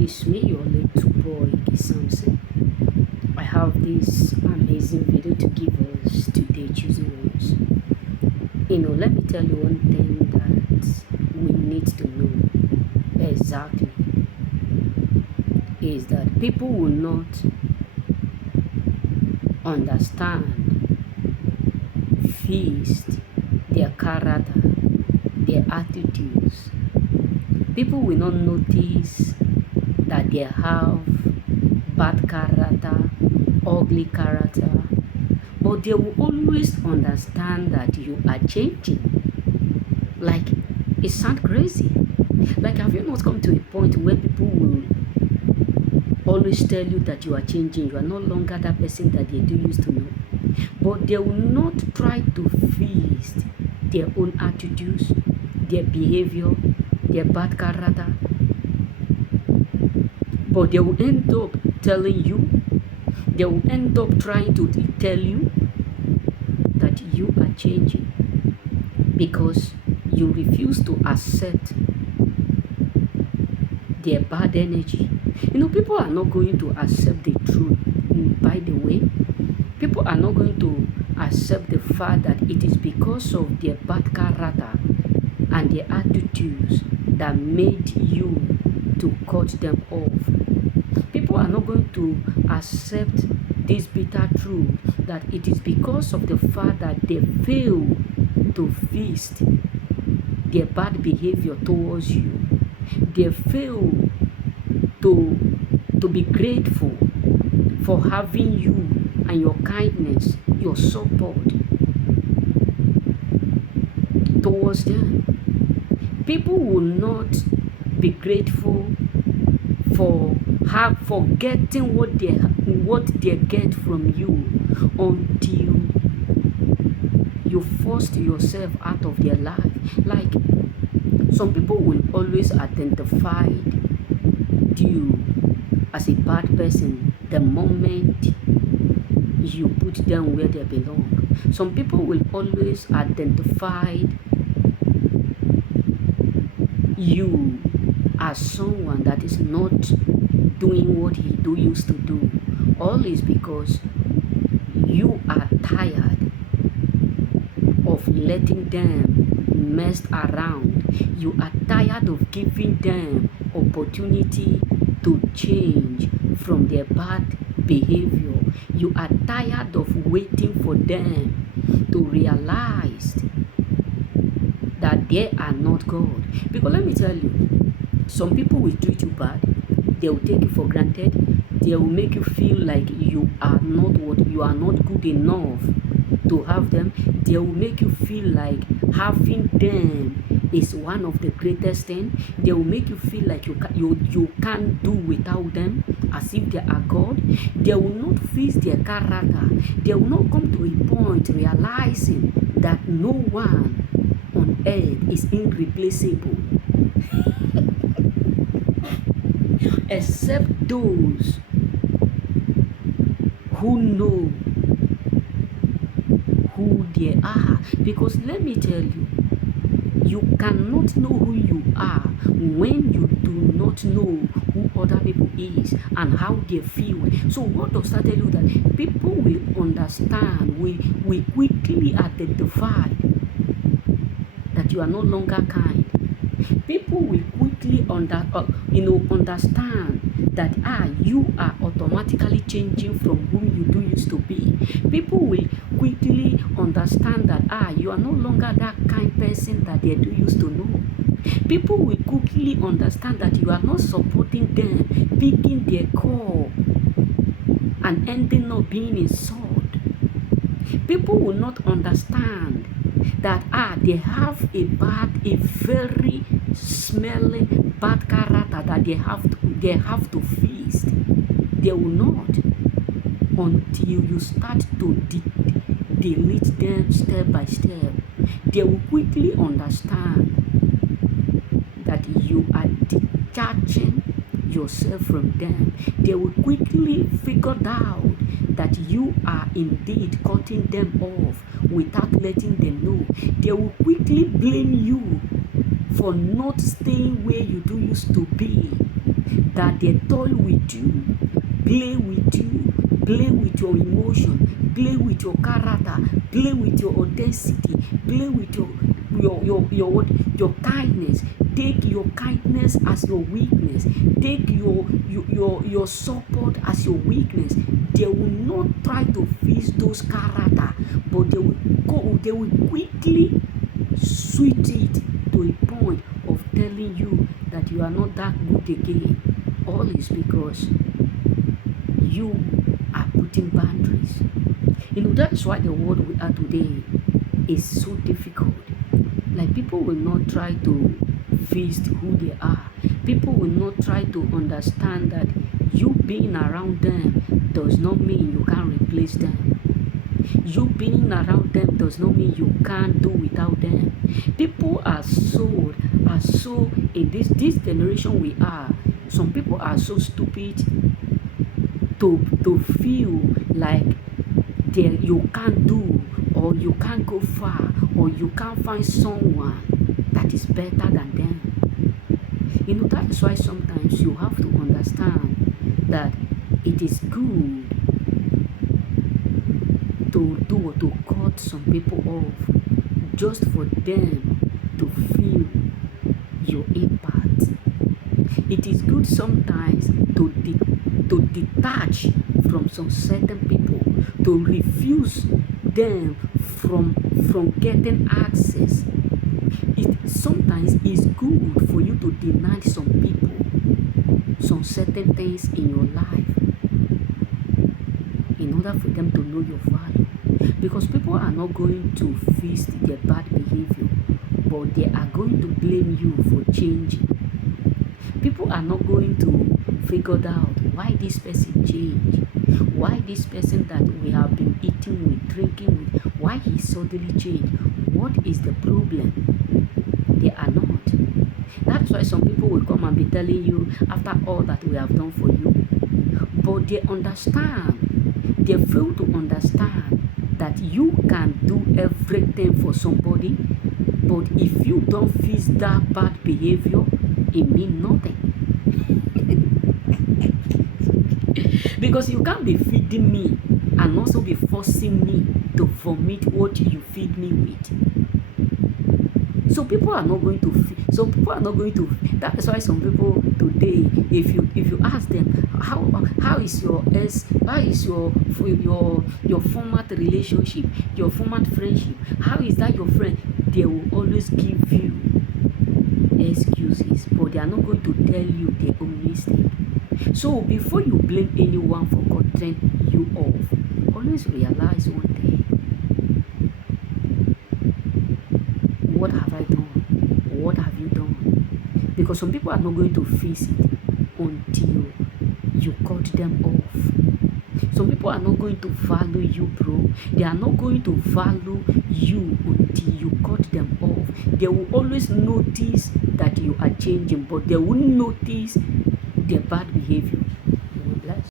It's me, your little boy, Samson. I have this amazing video to give us today, choosing words. Let me tell you one thing that we need to know exactly is that people will not understand, feast their character, their attitudes. People will not notice that they have bad character, ugly character, but they will always understand that you are changing. Like, it sounds crazy. Like, have you not come to a point where people will always tell you that you are changing, you are no longer that person that they do used to know, but they will not try to feast their own attitudes, their behavior, their bad character, but they will end up telling you, they will end up trying to tell you that you are changing because you refuse to accept their bad energy. People are not going to accept the truth. By the way, people are not going to accept the fact that it is because of their bad character and their attitudes that made you to cut them off. People are not going to accept this bitter truth that it is because of the fact that they fail to feast their bad behavior towards you. They fail to be grateful for having you and your kindness, your support towards them. People will not be grateful for getting what they get from you until you forced yourself out of their life. Like, some people will always identify you as a bad person the moment you put them where they belong. Some people will always identify you as someone that is not doing what he used to do. All is because you are tired of letting them mess around. You are tired of giving them opportunity to change from their bad behavior. You are tired of waiting for them to realize that they are not God. Because let me tell you, some people will treat you bad. They will take you for granted. They will make you feel like you are not good enough to have them. They will make you feel like having them is one of the greatest things. They will make you feel like you can't do without them, as if they are God. They will not fix their character. They will not come to a point realizing that no one on earth is irreplaceable except those who know who they are. Because let me tell you, you cannot know who you are when you do not know who other people is and how they feel. So what does that tell you? That people will understand, we quickly identify that you are no longer kind. People will quickly understand that you are automatically changing from whom you do used to be. People will quickly understand that you are no longer that kind person that they do used to know. People will quickly understand that you are not supporting them, picking their call and ending up being insulted. People will not understand that they have a very smelling bad character that they have to feast. They will not until you start to delete them step by step. They will quickly understand that you are detaching yourself from them. They will quickly figure out that you are indeed cutting them off without letting them know. They will quickly blame you for not staying where you do used to be. that they toy with you, play with you, play with your emotion, play with your character, play with your audacity, play with your kindness. Take your kindness as your weakness. Take your support as your weakness. They will not try to fix those character, but they will quickly switch it to a point of telling you that you are not that good again. All is because you are putting boundaries. That's why the world we are today is so difficult. Like, people will not try to face who they are. People will not try to understand that you being around them does not mean you can't replace them. You being around them does not mean you can't do without them. People are so in this generation we are. Some people are so stupid to feel like you can't do, or you can't go far, or you can't find someone that is better than them. That's why sometimes you have to understand that it is good to cut some people off just for them to feel your impact. It is good sometimes to detach from some certain people, to refuse them from getting access. It sometimes is good for you to deny some people some certain things in your life in order for them to know your value. Because people are not going to fix their bad behavior, but they are going to blame you for changing. People are not going to figure out why this person changed, why this person that we have been eating with, drinking with, why he suddenly changed. What is the problem? They are not. That's why some people will come and be telling you after all that we have done for you. But they fail to understand that you can do everything for somebody, but if you don't fix that bad behavior, it means nothing. Because you can't be feeding me and also be forcing me to vomit what you feed me with. So people are not going to. That is why some people today, if you ask them how is your former relationship, your former friendship, how is that your friend, they will always give you excuses, but they are not going to tell you their own mistake. So before you blame anyone for cutting you off, always realize one thing: what have I done? What have you done? Because some people are not going to face it until you cut them off. Some people are not going to value you, bro. They are not going to value you until you cut them off. They will always notice that you are changing, but they won't notice their bad behavior.